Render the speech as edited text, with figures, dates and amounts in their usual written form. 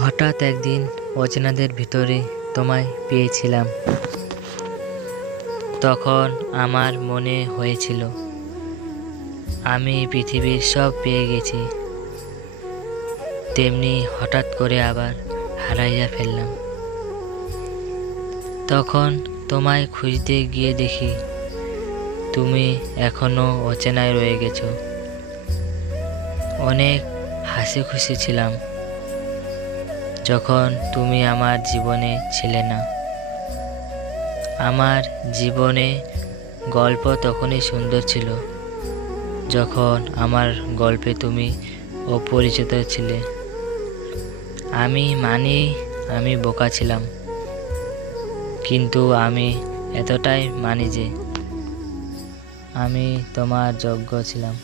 হঠাৎ একদিন অচেনাদের ভিতরে তোমায় পেয়েছিলাম। তখন আমার মনে হয়েছিল আমি পৃথিবীর সব পেয়ে গেছি, তেমনি হঠাৎ করে আবার হারাইয়া ফেললাম। তখন তোমায় খুঁজতে গিয়ে দেখি তুমি এখনো অচেনায় রয়ে গেছো। অনেক হাসি খুশি ছিলাম যখন তুমি আমার জীবনে ছিলে না। আমার জীবনে গল্প তখনই সুন্দর ছিল যখন আমার গল্পে তুমি অপরিচিত ছিলে। আমি মানি আমি বোকা ছিলাম, কিন্তু আমি এতটাই মানি যে আমি তোমার যোগ্য ছিলাম।